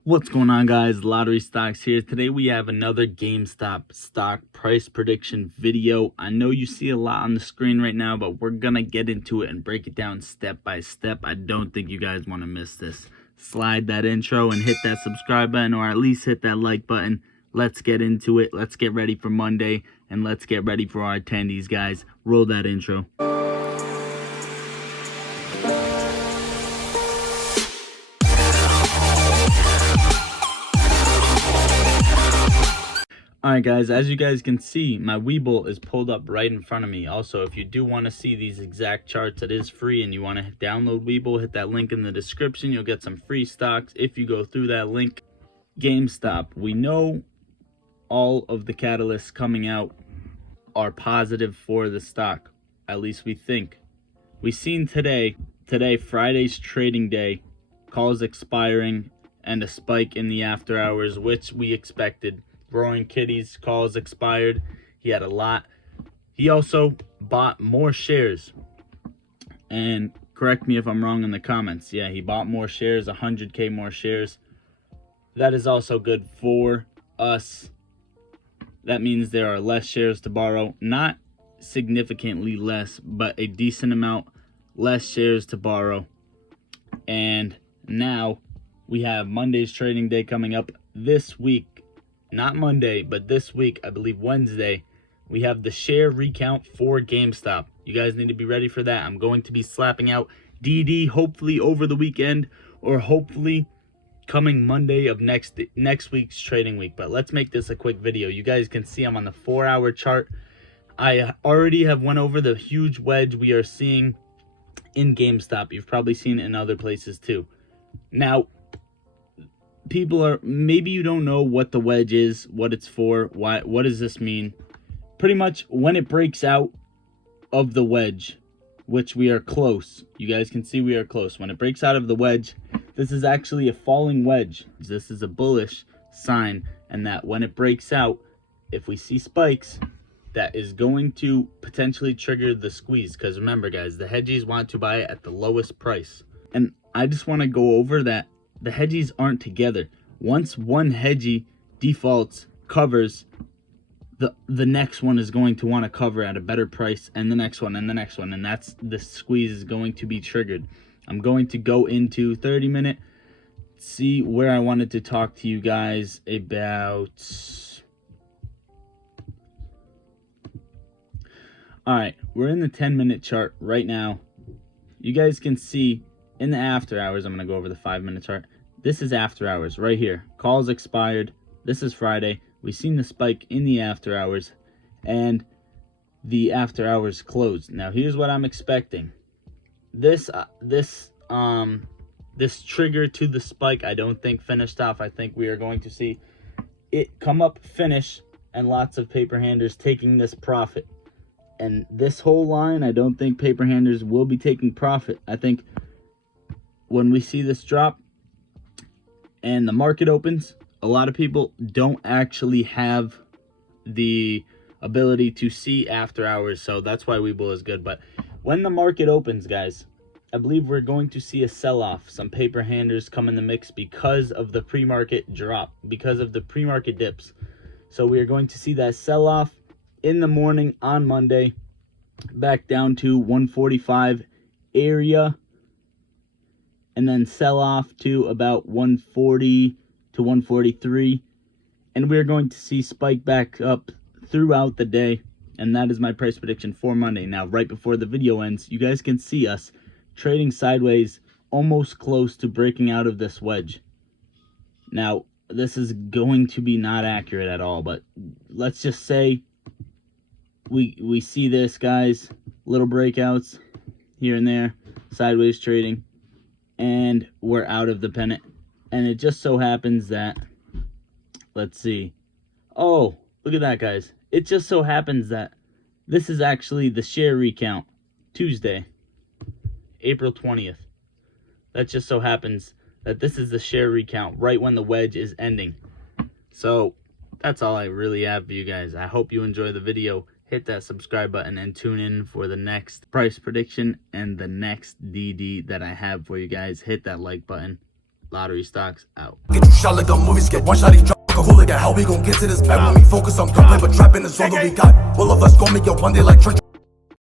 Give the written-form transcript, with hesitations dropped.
What's going on, guys? Lottery Stocks here. Today we have another GameStop stock price prediction video. I know you see a lot on the screen right now, but we're gonna get into it and break it down step by step. I don't think you guys want to miss this. Slide that intro and hit that subscribe button, or at least hit that like button. Let's get into it. Let's get ready for Monday, and let's get ready for our attendees, guys. Roll that intro. Alright guys, as you guys can see, my Webull is pulled up right in front of me. Also, if you do want to see these exact charts, it is free, and you want to download Webull, hit that link in the description. You'll get some free stocks if you go through that link. GameStop, we know all of the catalysts coming out are positive for the stock. At least we think. We seen today, Friday's trading day, calls expiring, and a spike in the after hours, which we expected. Roaring Kitties calls expired. He had a lot. He also bought more shares. And correct me if I'm wrong in the comments. Yeah, he bought more shares, 100K more shares. That is also good for us. That means there are less shares to borrow. Not significantly less, but a decent amount less shares to borrow. And now we have Monday's trading day coming up this week. Not Monday, but this week, I believe Wednesday, we have the share recount for GameStop. You guys need to be ready for that. I'm going to be slapping out DD hopefully over the weekend, or hopefully coming Monday of next week's trading week. But let's make this a quick video. You guys can see I'm on the 4-hour chart. I already have went over the huge wedge we are seeing in GameStop. You've probably seen it in other places too. Now, maybe you don't know what the wedge is, what it's for, what does this mean? Pretty much when it breaks out of the wedge, which we are close. You guys can see we are close. When it breaks out of the wedge, this is actually a falling wedge. This is a bullish sign, and that when it breaks out, if we see spikes, that is going to potentially trigger the squeeze. Because remember, guys, the hedgies want to buy it at the lowest price. And I just want to go over that the hedgies aren't together. Once one hedgie defaults, covers, the next one is going to want to cover at a better price, and the next one, and the next one, and that's the squeeze is going to be triggered. I'm going to go into 30-minute, see where I wanted to talk to you guys about. Alright, we're in the 10-minute chart right now. You guys can see in the after hours, I'm going to go over the 5-minute chart. This is after hours right here. Calls expired. This is Friday. We've seen the spike in the after hours, and the after hours closed. Now, here's what I'm expecting. This trigger to the spike, I don't think finished off. I think we are going to see it come up, finish, and lots of paper handlers taking this profit. And this whole line, I don't think paper handlers will be taking profit. I think when we see this drop and the market opens, a lot of people don't actually have the ability to see after hours, so that's why Webull is good. But when the market opens, guys, I believe we're going to see a sell-off. Some paper handlers come in the mix because of the pre-market drop, because of the pre-market dips. So we are going to see that sell-off in the morning on Monday, back down to 145 area, and then sell off to about 140 to 143, and we're going to see spike back up throughout the day, and that is my price prediction for Monday. Now, right before the video ends, you guys can see us trading sideways, almost close to breaking out of this wedge. Now, this is going to be not accurate at all, but let's just say we see this, guys, little breakouts here and there, sideways trading, and we're out of the pennant. And it just so happens that, let's see. Oh, look at that, guys. It just so happens that this is actually the share recount, Tuesday, April 20th. That just so happens that this is the share recount right when the wedge is ending. So that's all I really have for you guys. I hope you enjoy the video. Hit that subscribe button and tune in for the next price prediction and the next DD that I have for you guys. Hit that like button. Lottery Stocks out. Get you shot like the movies, get one shot, he drop like a hooligan. How we gon' get to this bag when we focus on gunplay, but trapping is all that we got. All of us gon' make it one day like church.